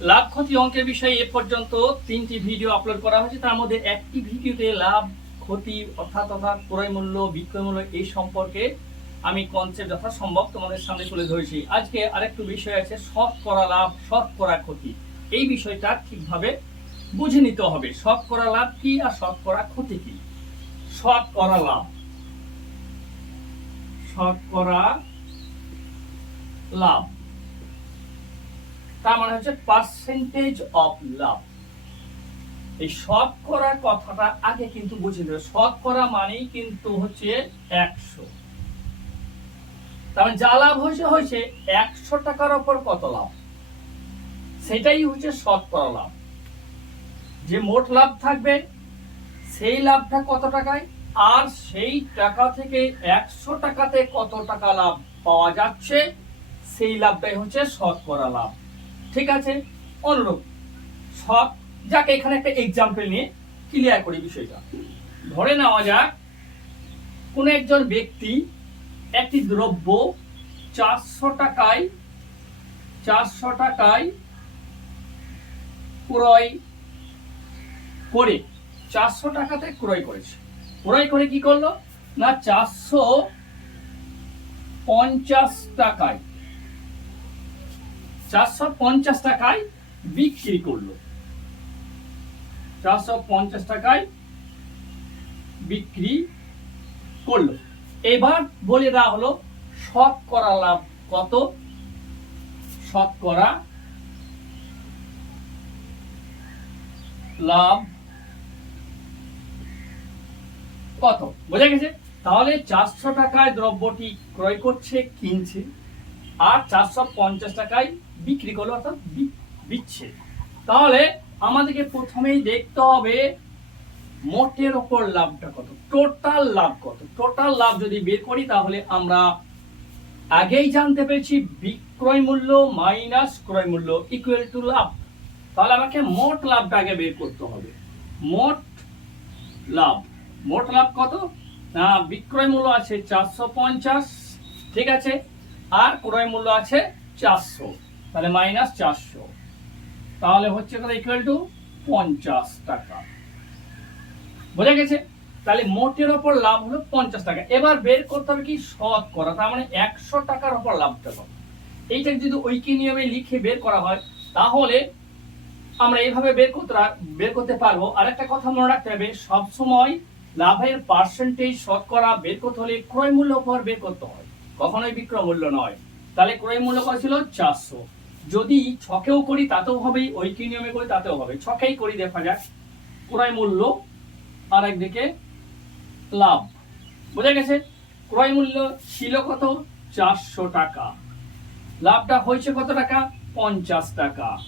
লাভ ক্ষতি অঙ্কের বিষয়ে এ পর্যন্ত তিনটি ভিডিও আপলোড করা হয়েছে। তার মধ্যে একটি ভিডিওতে লাভ, ক্ষতি অর্থাৎ অর্থাৎ ক্রয় মূল্য, বিক্রয় মূল্য এই সম্পর্কে আমি কনসেপ্ট যথাসম্ভব তোমাদের সামনে তুলে ধরেছি। আজকে আরেকটু বিষয় আছে, শখ করা লাভ, শখ করা ক্ষতি। এই বিষয়টা ঠিকভাবে বুঝে নিতে হবে। শখ করা লাভ কি আর শখ করা ক্ষতি কি? শখ করা লাভ। শখ করা লাভ। তার মানে হচ্ছে পার্সেন্টেজ অফ লাভ এই শখ করা কথাটা আগে কিন্তু বুঝে নেবে শখ করা মানেই কিন্তু হচ্ছে একশো। তার মানে যা লাভ হয়েছে হয়েছে। একশো টাকার ওপর কত লাভ? সেটাই হচ্ছে শখ করা লাভ। যে মোট লাভ থাকবে, সেই লাভটা কত টাকায়? আর সেই টাকা থেকে একশো টাকাতে কত টাকা লাভ পাওয়া যাচ্ছে, সেই লাভটাই হচ্ছে শখ করা লাভ। ঠিক আছে? অনুরূপ। সব, যাকে এখানে একটা এক্সাম্পল নিয়ে ক্লিয়ার করি বিষয়টা। ধরে নেওয়া যাক, কোন একজন ব্যক্তি একটি দ্রব্য চারশো টাকায় চারশো টাকায় ক্রয় করে, চারশো টাকাতে ক্রয় করেছে। ক্রয় করে কি করল? না, চারশো পঞ্চাশ টাকায় চারশো পঞ্চাশ টাকায় বিক্রি করল। চারশো পঞ্চাশ টাকায় বিক্রি করল। এবার বলে দেওয়া হলো, শখ করা লাভ কত? শখ করা লাভ কত? বোঝা গেছে? তাহলে চারশো টাকায় দ্রব্যটি ক্রয় করছে, কিনছে। আর চারশো পঞ্চাশ টাকায় বিক্রি করল, অর্থাৎ বিচ্ছে। তাহলে আমাদেরকে প্রথমেই দেখতে হবে মোটের ওপর লাভটা কত, টোটাল লাভ কত। টোটাল লাভ যদি বের করি, তাহলে আমরা আগেই জানতে পেরেছি বিক্রয় মূল্য মাইনাস ক্রয় মূল্য ইকুয়াল টু লাভ। তাহলে আমাকে মোট লাভটা আগে বের করতে হবে। মোট লাভ। মোট লাভ কত? না, বিক্রয় মূল্য আছে চারশো পঞ্চাশ, ঠিক আছে? আর ক্রয় মূল্য আছে চারশো, তাহলে মাইনাস চারশো। তাহলে হচ্ছে কত? ইকুয়াল টু পঞ্চাশ টাকা। বোঝা গেছে? তাহলে মোটের ওপর লাভ হলো পঞ্চাশ টাকা। এবার বের করতে হবে কি? শত করা। তার মানে একশো টাকার ওপর লাভটা কত এইটা যদি ঐক্য নিয়মে লিখে বের করা হয়, তাহলে আমরা এইভাবে বের করতে বের করতে পারব। আর একটা কথা মনে রাখতে হবে, সবসময় লাভের পার্সেন্টেজ শতকরা বের করতে হলে ক্রয় মূল্য উপর বের করতে হয়। কখনোই বিক্রয় মূল্য নয়। তাহলে ক্রয় মূল্য কত ছিল? চারশো। যদি ছকেও করি, তাতেও হবে ঐক্য নিয়মে করি, তাতেও হবে। ছকেই করি, দেখা যাক। ক্রয় মূল্য, আর একদিকে লাভ। বোঝা গেছে? ক্রয় মূল্য ছিল কত? চারশো টাকা। লাভটা হয়েছে কত টাকা? পঞ্চাশ টাকা।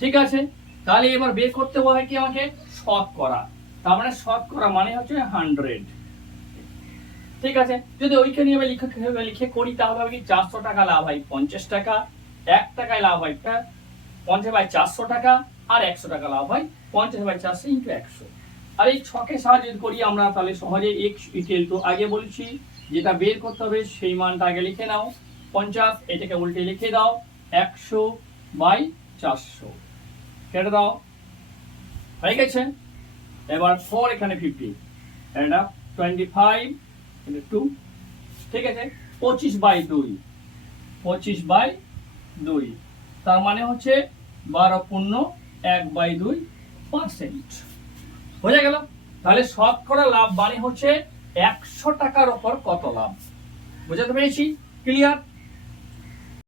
ঠিক আছে? তাহলে এবার বের করতে হয় কি আমাকে? শত করা তার মানে শত করা মানে হচ্ছে হান্ড্রেড ঠিক আছে? যদি ওইখানে আমি লিখে লিখে করি, তাহলে হবে কি চারশো টাকা লাভ হয়, পঞ্চাশ টাকা। এক টাকায় লাভ হয় টা- পঞ্চাশ বাই চারশো টাকা, আর একশো টাকা লাভ হয়, পঞ্চাশ বাই চারশো ইন্টু একশো। আর এই ছকে সাহায্য করি আমরা, তাহলে সহজে এক্স ইকুয়াল আগে বলছি, যেটা বের করতে হবে, সেই মানটা আগে লিখে নাও। পঞ্চাশ, এটাকে উল্টে লিখে দাও, একশো বাই চারশো। কেটে দাও। হয়ে গেছে? এবার ফোর এখানে ফিফটি টোয়েন্টি ফাইভ টু ঠিক আছে? পঁচিশ বাই দুই, পঁচিশ বাই দুই, তার মানে হচ্ছে বারো পূর্ণ এক বাই দুই পার্সেন্ট বোঝা গেল? তাহলে শতকরা লাভ মানে হচ্ছে একশো টাকার ওপর কত লাভ। বুঝাতে পেরেছি? ক্লিয়ার